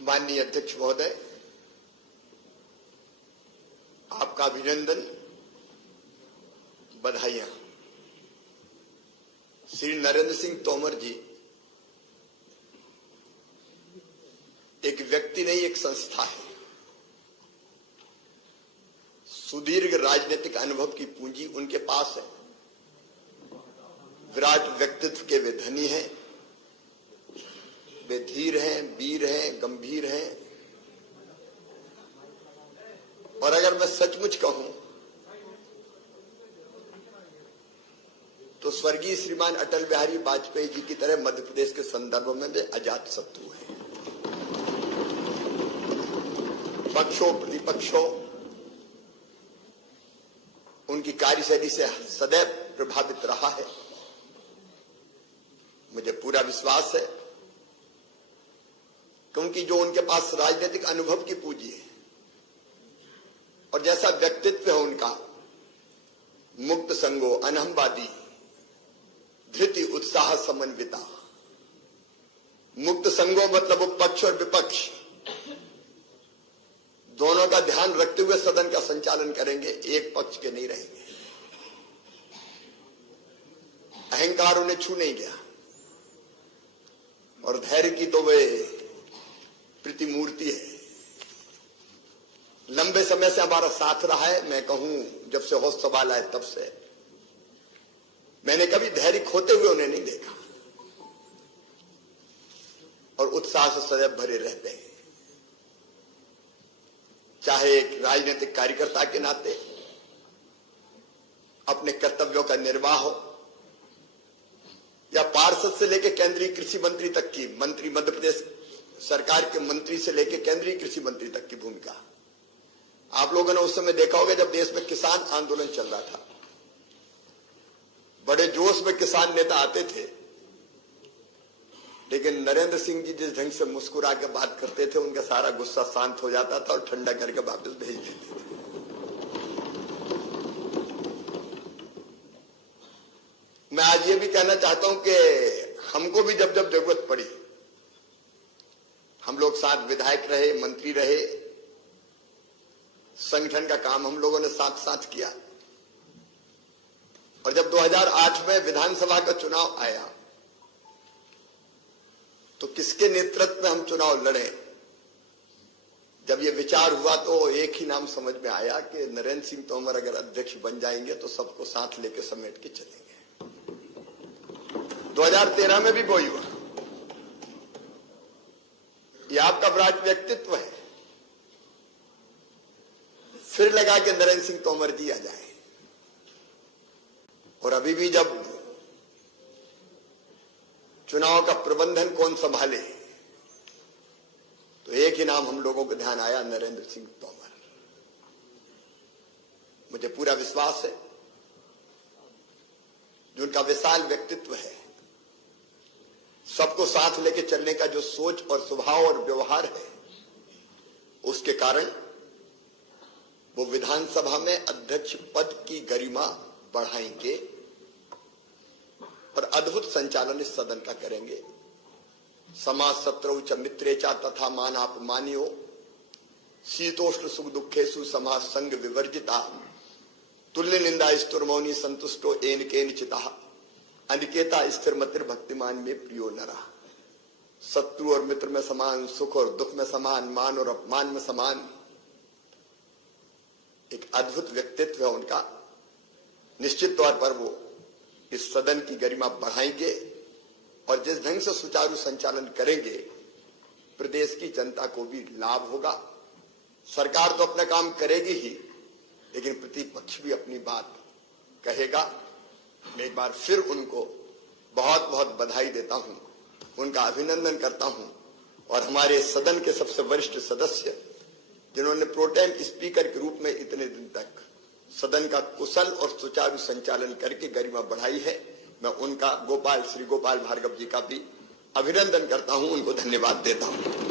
माननीय अध्यक्ष महोदय, आपका अभिनंदन, बधाइयां। श्री नरेंद्र सिंह तोमर जी एक व्यक्ति नहीं, एक संस्था है। सुदीर्घ राजनीतिक अनुभव की पूंजी उनके पास है। विराट व्यक्तित्व के वे धनी हैं, वे धीर हैं, वीर हैं, गंभीर हैं। और अगर मैं सचमुच कहूं तो स्वर्गीय श्रीमान अटल बिहारी वाजपेयी जी की तरह मध्य प्रदेश के संदर्भ में वे अजात शत्रु हैं। पक्षों प्रतिपक्षों उनकी कार्यशैली से सदैव प्रभावित रहा है। मुझे पूरा विश्वास है क्योंकि जो उनके पास राजनीतिक अनुभव की पूंजी है और जैसा व्यक्तित्व है उनका, मुक्त संगो, अनहमवादी, धृति, उत्साह, समन्विता। मुक्त संगो मतलब वो पक्ष और विपक्ष दोनों का ध्यान रखते हुए सदन का संचालन करेंगे, एक पक्ष के नहीं रहेंगे। अहंकार उन्हें छू नहीं गया और धैर्य की तो वे प्रतिमूर्ति है। लंबे समय से हमारा साथ रहा है। मैं कहूं जब से होश सवाल आए तब से मैंने कभी धैर्य खोते हुए उन्हें नहीं देखा और उत्साह से सदैव भरे रहते हैं। चाहे एक राजनीतिक कार्यकर्ता के नाते अपने कर्तव्यों का निर्वाह हो या पार्षद से लेकर केंद्रीय कृषि मंत्री तक की, मंत्री, मध्य प्रदेश सरकार के मंत्री से लेकर केंद्रीय कृषि मंत्री तक की भूमिका। आप लोगों ने उस समय देखा होगा जब देश में किसान आंदोलन चल रहा था, बड़े जोश में किसान नेता आते थे, लेकिन नरेंद्र सिंह जी जिस ढंग से मुस्कुरा के बात करते थे उनका सारा गुस्सा शांत हो जाता था और ठंडा करके वापस भेज देते थे। मैं आज ये भी कहना चाहता हूं कि हमको भी जब जब जरूरत पड़ी, हम लोग साथ विधायक रहे, मंत्री रहे, संगठन का काम हम लोगों ने साथ साथ किया। और जब 2008 में विधानसभा का चुनाव आया तो किसके नेतृत्व में हम चुनाव लड़े, जब ये विचार हुआ तो एक ही नाम समझ में आया कि नरेंद्र सिंह तोमर अगर अध्यक्ष बन जाएंगे तो सबको साथ लेकर समेट के चलेंगे। 2013 में भी वही हुआ। ये आपका विराट व्यक्तित्व है। फिर लगा कि नरेंद्र सिंह तोमर जी आ जाए। और अभी भी जब चुनाव का प्रबंधन कौन संभाले तो एक ही नाम हम लोगों को ध्यान आया, नरेंद्र सिंह तोमर। मुझे पूरा विश्वास है जो उनका विशाल व्यक्तित्व है, सबको साथ लेके चलने का जो सोच और स्वभाव और व्यवहार है, उसके कारण वो विधानसभा में अध्यक्ष पद की गरिमा बढ़ाएंगे और अद्भुत संचालन इस सदन का करेंगे। समाज शत्रु च मित्रे चा तथा मानापमानियो शीतोष्ण सुख दुखेषु समाज संग विवर्जिता तुल्य निंदा स्तुर्मौनी संतुष्टो एन केन चिता अनिकेता स्थिर मतिर भक्तिमान में प्रियो नरा। शत्रु और मित्र में समान, सुख और दुख में समान, मान और अपमान में समान। एक अद्भुत व्यक्तित्व है उनका। निश्चित तौर पर वो इस सदन की गरिमा बढ़ाएंगे और जिस ढंग से सुचारू संचालन करेंगे प्रदेश की जनता को भी लाभ होगा। सरकार तो अपना काम करेगी ही, लेकिन प्रतिपक्ष भी अपनी बात कहेगा। मैं एक बार फिर उनको बहुत बहुत बधाई देता हूं, उनका अभिनंदन करता हूं। और हमारे सदन के सबसे वरिष्ठ सदस्य जिन्होंने प्रोटेम स्पीकर के रूप में इतने दिन तक सदन का कुशल और सुचारू संचालन करके गरिमा बढ़ाई है, मैं उनका श्री गोपाल भार्गव जी का भी अभिनंदन करता हूं, उनको धन्यवाद देता हूं।